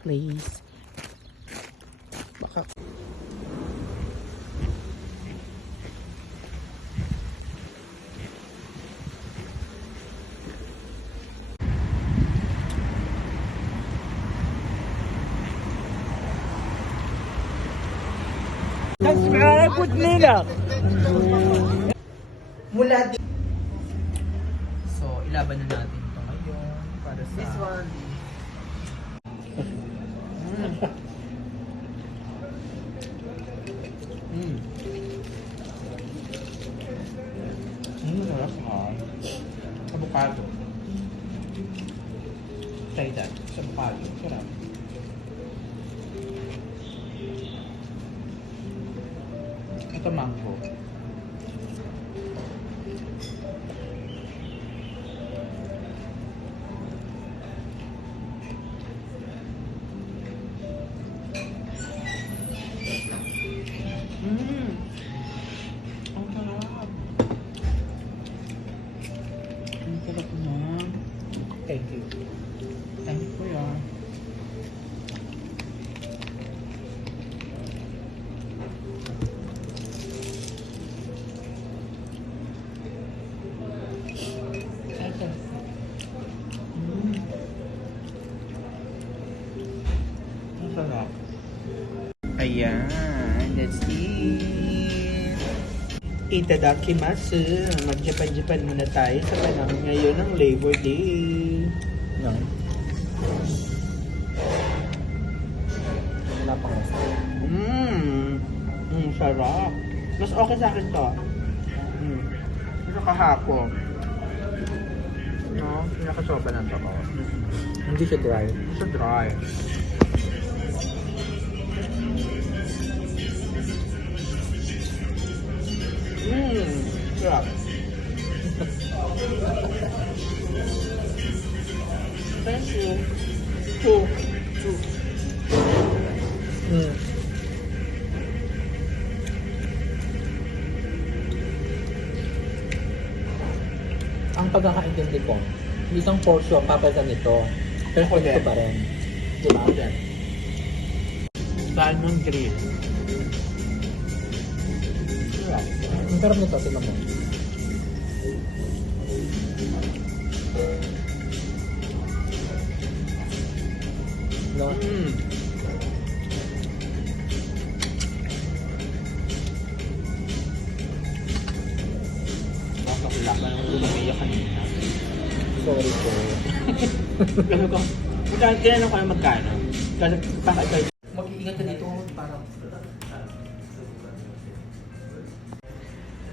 place. Baka... That's where I put Nina. Mula din. So, ilaban na natin ito ngayon para sa... This one. Sarap ha. Avocado. Try that. Avocado. Sarap. Ito mango. Ang sarap. Ang sarap na. Thank you. Thank you, kuya. Ayan, let's eat! Itadakimasu! Mag-Japan-Japan muna tayo sa panahon ngayon ng Labor Day. No? Wala pa nga. Sarap. Mas okay sa akin to. Mas kahapon. No? Pinakasoba na to. Hindi siya dry. Hindi siya dry. Sarap. Thank you. Two. Ang pagkakaintindi ko, isang portion papalitan nito. Pero ito pa rin. Diba? Salmon grill. Ang sarap nito, tingnan mo. No? Nakakila ka nang lumiyak kanina. Sorry po. Alam ko, kailan ako na magkano? Kasi mag-iingat ka dito para...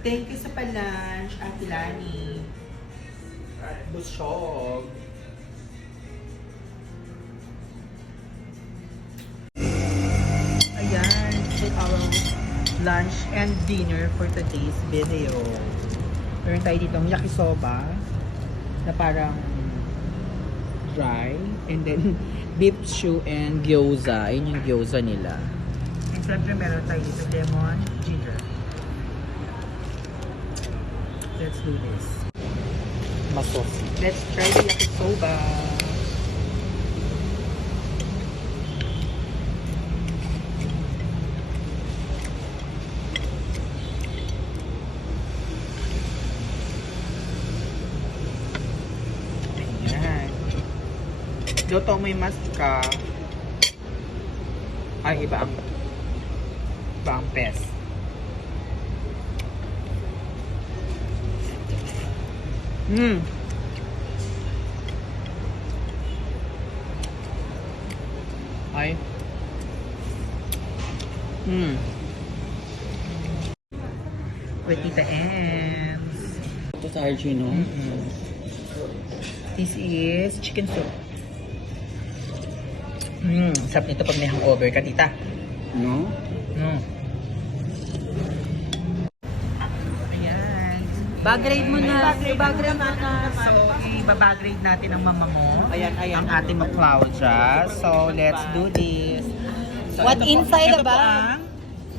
Thank you sa pa-lunch, Ate Lani. Busog. Ayan, this is our lunch and dinner for today's video. Meron tayo ditong yakisoba na parang dry. And then, beef stew and gyoza. Ayun yung gyoza nila. And syempre meron tayo dito lemon, ginger. Let's do this. Masosi. Let's try the yakisoba. Ayan. Luto mo yung maska. Ay, iba ang pes. Ay. With Tita Ems. Ito sa RG, no? This is chicken soup. Sarap nito pag may hangover ka, tita. No? Ayan. Bag-grade mo na. Bag-grade mo na. So, i-bagrade natin ang mama mo. Ayan. Ang ating McCloudia. So, let's do this. So, What ito inside ito the bag?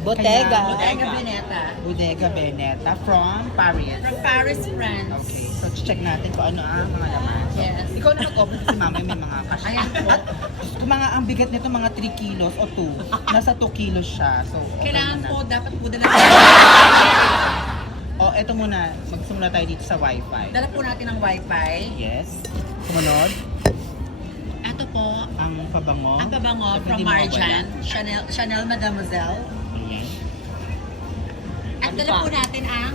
Bottega. Bodega Veneta. Bodega Veneta from Paris. From Paris, France. Okay, so check natin kung ano ang mga laman. So, Yes. ikaw na nag-open si mama may mga cash. Ayan po. At kung mga ang bigat nito mga 3 kilos o 2. Nasa 2 kilos siya. So, okay Kailangan muna. po, dapat po dala. O, eto muna. Magsimula tayo dito sa wifi. Dala po natin ang wifi. Yes. Sumunod. Ito po, Ang pabango. ang pabango At from hindi Marjan. mawawala. Chanel Mademoiselle. Ayan. At dala po natin ang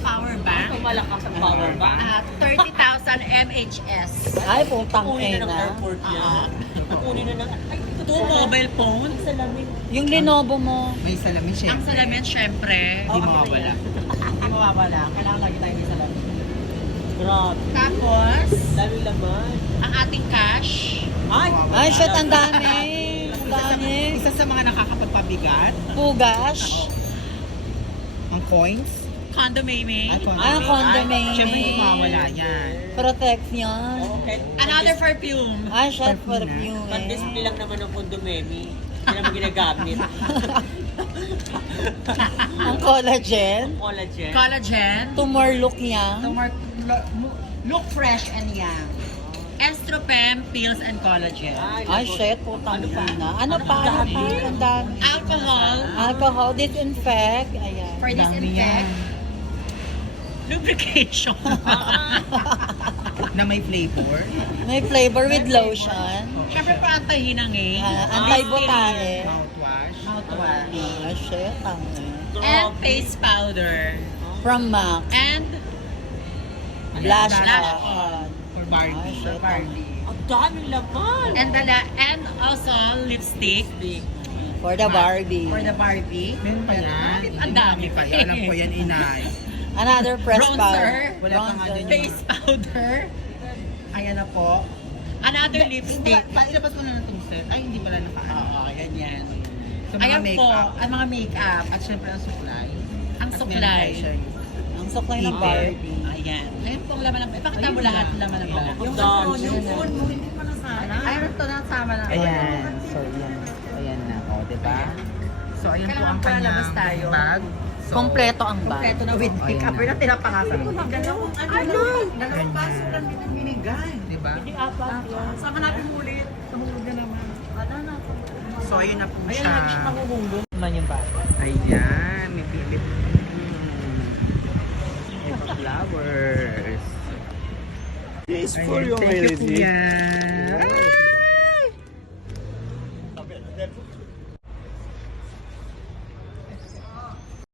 power bank. Malakas ang power bank. At 30,000 mHs. Ay, putang Kunin na ng ina. airport yan. Kunin na ng... Ay, ito Two mobile phones. salamin. Yung Lenovo mo. May salamin siya. Ang salamin, syempre. Hindi mawawala. Hindi mawawala. Kailangan lagi tayo may salamin. Grabe. Tapos, Dami laman. ang ating cash. Ay! Ay, shit, ang dami. Ang dami. Isa sa mga nakakapagpabigat, Pugash. ang coins. Condominium. Ah, condominium. Siyempre hindi mawawala yan. Protection. Okay. Another perfume. Ay, shit, Perfume na. perfume. Pan-display lang naman ng kondomemi. Hindi naman ginagamit. Ang collagen. Collagen. Collagen. Tumor look niya. To more, look fresh and young. Estropem, pills, and collagen. Ay, shit, putang ina. Ano pa? Ano pa? Ang dami. Alcohol Alcohol, disinfect. Ayan. for Dami disinfect. yan. Lubrication. Na may flavor. May flavor with lotion. Siyempre pa anti-hinangin. Antibotanic. Mouthwash. Mouthwash. Ay, shit, ang And face powder. From MAC. And Blush Blush on. For Barbie. Ay, shit, Ang daming laman. and also lipstick For the Barbie. for the Barbie. Meron pa yan. Ang dami pa yan. Alam ko yan, inay. Another press Bronzer. powder. Wala pa nga dun Face powder. Ayan na po. Another lipstick. Ilabas ko na ng itong set. Ay, hindi pala nakaano. Oo, ganyan. Sa mga Ayan po, makeup. ang mga makeup. At syempre ang supply. Ang At supply. meron tayo siyang Ang supply ng Ibe. Barbie. Ayan. Ayan po ang laman ng... Pakita mo lahat ng laman ng bag. Ang dami. hindi pa nasama. Ayun ito nasama na. Ayan. So, yan. Ayan na. O, diba? So, ayan po Kailangan ang po kanyang lalabas tayo. bag. So, Kompleto ang bag. Kompleto na with Ayan makeup. na. Pero tinapangasan mo. Dalawang baso lang din ang binigay. Diba? Sama natin ulit. Tumulog na naman. So, ayun na po siya. Naman yung bag. Ayan. May pilit. May flowers. Yes, Ayan, thank you, Kuya. Ay!